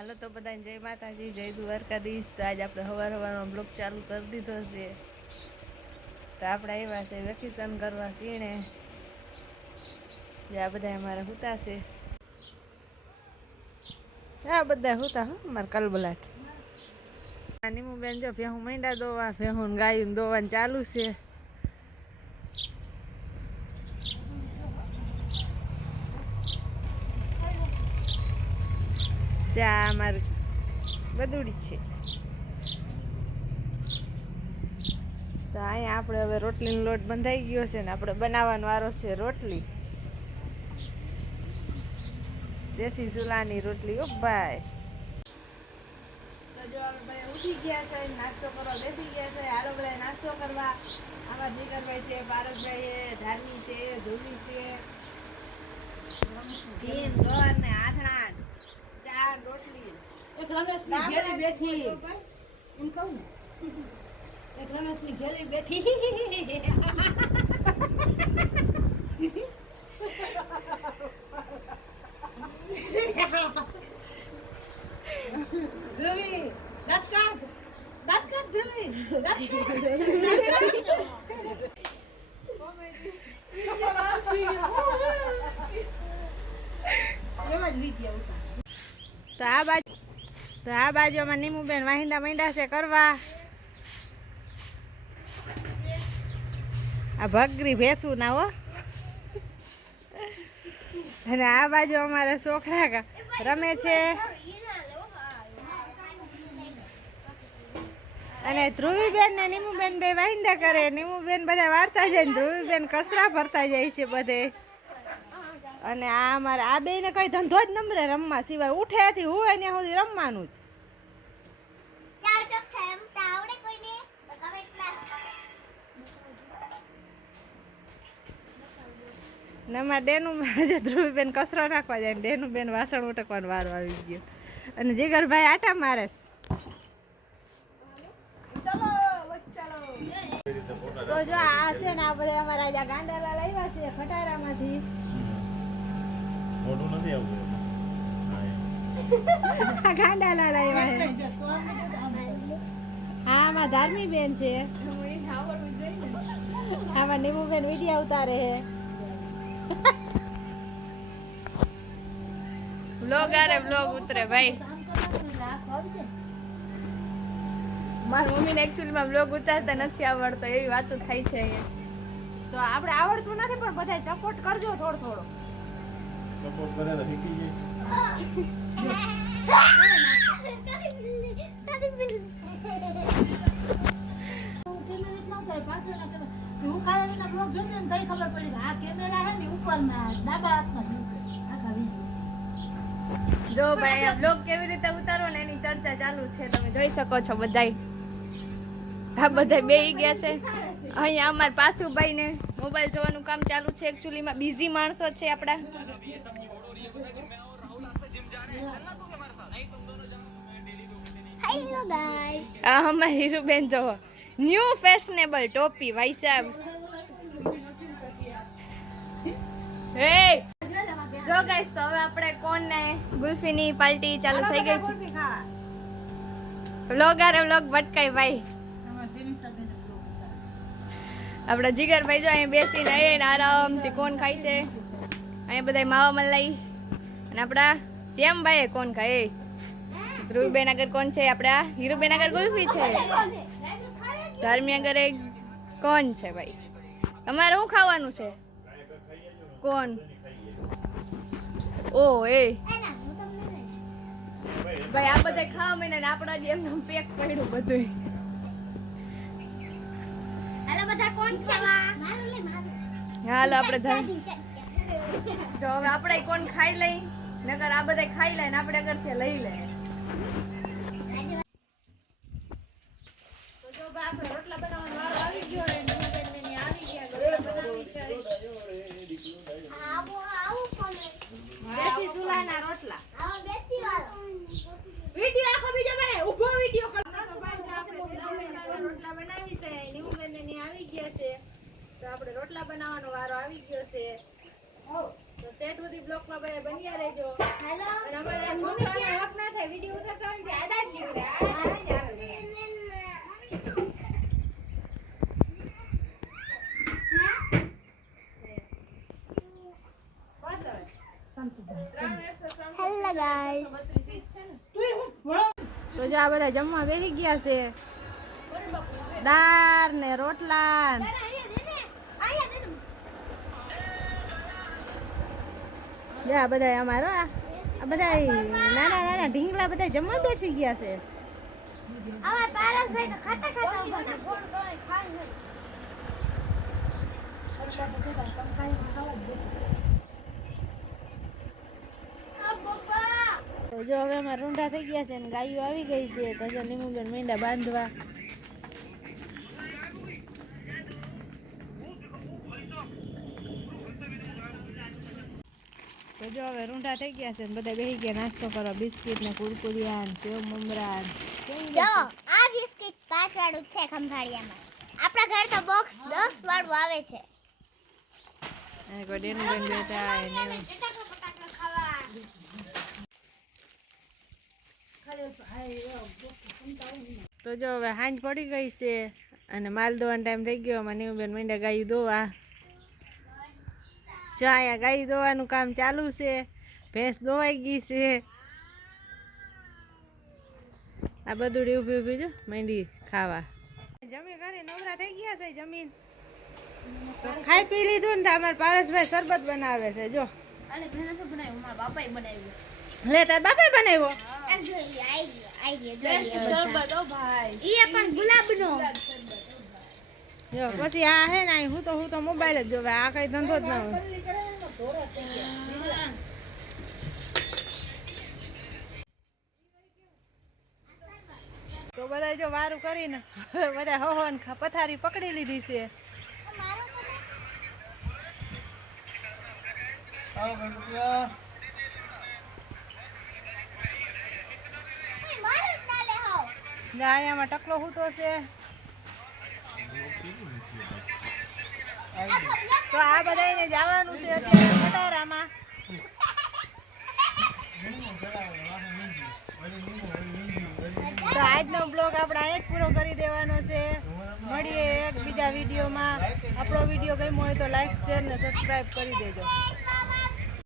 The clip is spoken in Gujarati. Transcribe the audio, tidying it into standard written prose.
હાલો તો બધાને જય માતાજી, જય દ્વારકાધીશ। તો આજે આપણે સવારમાં બ્લોગ ચાલુ કરી દીધો છે। તો આપણે આવ્યા છે વેકેશન કરવા સીણે, જે આ બધા અમારા હુતા છે। આ બધા હુતા હો અમારા કલબલાટ। નીમુબેન જો ભેહું માંડ્યા દોવા, ભેહું ગાયું દોવાનું ચાલુ છે। ચા અમારી બધુડી છે। તો અહીંયા આપણે હવે રોટલીનો લોટ બંધાઈ ગયો છે ને આપણે બનાવવાનો વારો છે રોટલી, દેશી ચૂલાની રોટલી। ઓ ભાઈ તો જો અમે બધા ઉઠી ગયા છે, નાસ્તો કરવા બેસી ગયા છે। હાલો બધા નાસ્તો કરવા। આમાં જીગરભાઈ છે, પારસભાઈ, ધાર્મી છે, ધોવી છે, ઘીન ઘર ને આથણા, ચા, રોટલી। એક રમેશની ઘેરી બેઠી એમ કહું ને, એક રમેશની ઘેરી બેઠી ધ્રુવી દાંત કાઢ ધ્રુવી એમાં જ વીત્યા ઉઠા। તો આ બાજુમાં નીમુબેન વાહિંદા માંડ્યા છે કરવા। આ ભગરી ભેસું ના હો। અને આ બાજુ અમારે છોકરા રમે છે, અને ધ્રુવીબેન ને નીમુબેન બે વાહિંદા કરે। નીમુબેન બધા વાર્તા જાય ને ધ્રુવીબેન કચરા ભરતા જાય છે બધે। અને આ અમારે આ બે ને કઈ ધંધો જ નમરે રમવા સિવાય, ઉઠેથી હોય ત્યાં સુધી રમવાનું જ। નમા ડેનું ધ્રુવીબેન કચરો નાખવા જાય ને ડેનું બેન વાસણ ઉટકવાનો વારો આવી ગયો, અને જીગરભાઈ આટા મારે। તો જો આ છે ને આ બધા અમારા આજે ગાંડાલા લાવ્યા છે ખટારામાંથી। મોટું નથી આવતું ગાંડાલા લાવ્યા છે। હા આમાં ધાર્મી બેન છે, આમાં નીમુબેન વિડિયા ઉતારે છે। વ્લોગ આરે વ્લોગ ઉતરે ભાઈ। મારી મમ્મીને એકચ્યુઅલીમાં વ્લોગ ઉતારતા નથી આવડતો, એવી વાતો થાય છે અહીંયા। તો આપણે આવડતું નથી પણ બધાય સપોર્ટ કરજો થોડો થોડો। સપોર્ટ કરે તો શીખી જો ભાઈ આ બ્લોગ કેવી રીતે ઉતારવો ને એની ચર્ચા ચાલુ છે, તમે જોઈ શકો છો બધાય। આ બધા બેહી ગયા છે અહીંયા। અમાર પાથુભાઈ ને મોબાઈલ જોવાનું કામ ચાલુ છે, એકચ્યુઅલીમાં બિઝી માણસો છે આપડા। હેલો ગાઈસ, આ અમાર હીરુબેન જો ન્યુ ફેશનેબલ ટોપી ભાઈ સાહેબ। હે જો ગાઈસ, તો હવે આપણે કોણ ને ગુલ્ફીની પાર્ટી ચાલુ થઈ ગઈ છે। વ્લોગ આરે વ્લોગ ભટકાય ભાઈ। આપડા જીગરભાઈ જો અહીંયા બેસીને આવીને આરામથી કોણ ખાય છે। અહીંયા બધા માવા મલાઈ, અને આપડા શ્યામભાઈ કોણ ખાય। ધ્રુવબેન આગળ કોણ છે? આપડા હીરુબેન આગળ ગુલ્ફી છે। ધાર્મી આગળ કોણ છે ભાઈ? તમારે શું ખાવાનું છે? કોણ? ઓ એ ભાઈ આ બધા ખાવા માંડ્યા ને આપડા જ એમને પેક પડ્યું બધું। હાલો આપણે જો હવે આપણે કોણ ખાઈ લઈ, નકર આ બધા ખાઈ લે ને આપણે આગળથી લઈ લે। તો જો બા આપણે રોટલા બનાવવાનો વારો આવી ગયો ને નીમુબેન ને આવી ગયા રોટલા બનાવી છે। દેશી ચૂલાના રોટલા। વિડિયો આખો બીજો બને ઊભો વિડિયો કર। રોટલા બનાવી છે, નીમુબેન ને આવી ગયા છે, તો આપણે રોટલા બનાવવાનો વારો આવી ગયો છે। તો સેટ સુધી બ્લોકમાં બન્યા રહેજો। હેલો, અને અમારા છોકરાને હક ના થાય વિડિયો ઉતારતા હોય ને આડા જ નીકળે આ જ આવે હેલો ગાઈસ, તો જો આ બધા જમવા બેસી ગયા છે. દાળ ને રોટલા ને જો આ બધા અમારો આ બધા નાના નાના ઢીંગલા બધા જમવા બેસી ગયા છે. અમાર પારસભાઈ તો ખાતા ખાતા ઉભા છે. કોણ કોણ ખાય તો જો હવે અમારે રૂંઢા થઈ ગયા છે ને ગાયો આવી ગઈ છે. તો જો લીંબુબેન મીંડા બાંધવા. તો જો હવે રૂંઢા થઈ ગયા છે ને બધા બેસી ગયા નાસ્તો કરવા. બિસ્કિટ ને કુરકુરિયા ને સેવ મમરા જો આ બિસ્કિટ 5 વાળું છે ખંભાળિયામાં. આપણા ઘર તો બોક્સ 10 વાળું આવે છે. અને કોઈ ડેનુબેન બેઠા એને તો જો હવે હાંજ પડી ગઈ છે અને માલ દોવાનો ટાઈમ થઈ ગયો. મને બેન મીંડા ગાયું દોવા. જો અહીંયા ગાયું દોવાનું કામ ચાલુ છે. ભેંસ દોવાઈ ગઈ છે. આ બધું ઊભી ઊભી જો માંડી ખાવા. જમી કરી નવરા થઈ ગયા છે. જમીન તો ખાઈ પી લીધું ને. અમારા પારસભાઈ શરબત બનાવે છે. જો અને ઘણા શું બનાવ્યું? મારા બાપાએ બનાવ્યું. લે તાર બાપા બનાવ્યો. એમ જોઈએ આઈડિયા જોઈએ. શરબત ઓ ભાઈ ઈ પણ ગુલાબનો. જો પછી આ હે ને હું તો મોબાઈલ જ જોવે. આ કઈ ધંધો જ ના હોય. તો બધા જો વારું કરીને બધા હો ને પથારી પકડી લીધી છે. આવો ભાઈ રૂપિયા. મારું જ ના લે હાવ. ને અહીંયામાં ટકલો હૂતો છે. તો આ બધાને જવાનું છે અત્યારે ખટારામાં. તો આજનો બ્લોગ આપણે અહીંયા જ પૂરો કરી દેવાનો છે. મળીએ એક બીજા વિડીયોમાં. આપણો વિડીયો ગમ્યો હોય તો લાઈક શેર ને સબસ્ક્રાઈબ કરી દેજો.